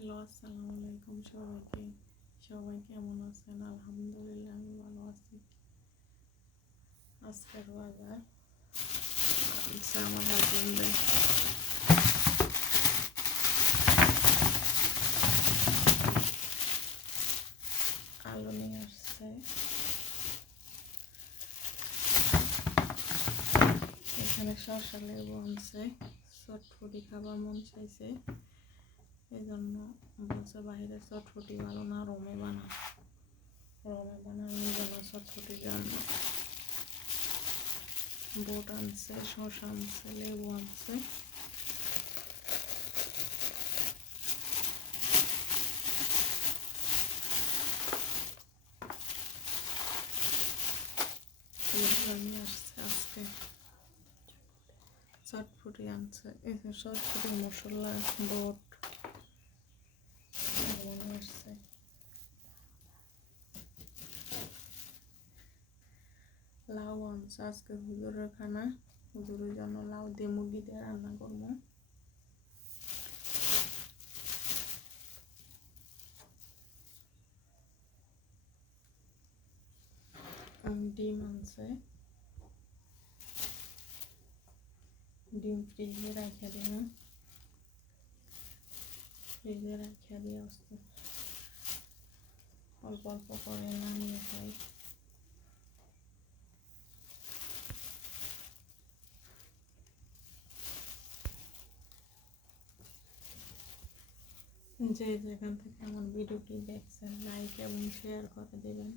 Hello, আসসালামু আলাইকুম সবাইকে। সবাই কেমন আছেন? আলহামদুলিল্লাহ আমি ভালো আছি। আজকের বাজার আমার হাজবেন্ডে আলু নিয়ে আসছে। এখানে শসা লেবু আনছে। চটফটি খাবার মন চাইছে, এই জন্য বলছে বাইরে চটফটি ভালো না, রোমে বানানোর জন্য চটফটির জন্য বুট আনছে, শসা আনছে, লেবু আনছে। নিয়ে আসছে আজকে চটফটি আনছে। এই যে চটফটি মশলা বুট নিয়ে আসছে। লাউ আনছে আজকে হুজুরের খানা, হুজুরের জন্য লাউ দিয়ে মুরগি দিয়ে রান্না করবো। ডিম আনছে, ডিম ফ্রিজে রাখা দিন, ফ্রিজে রাখা দিয়ে আসতে অল্প অল্প করে নামিয়ে খাই। যে যেখান থেকে আমার ভিডিওটি দেখছেন লাইক এবং শেয়ার করে দেবেন।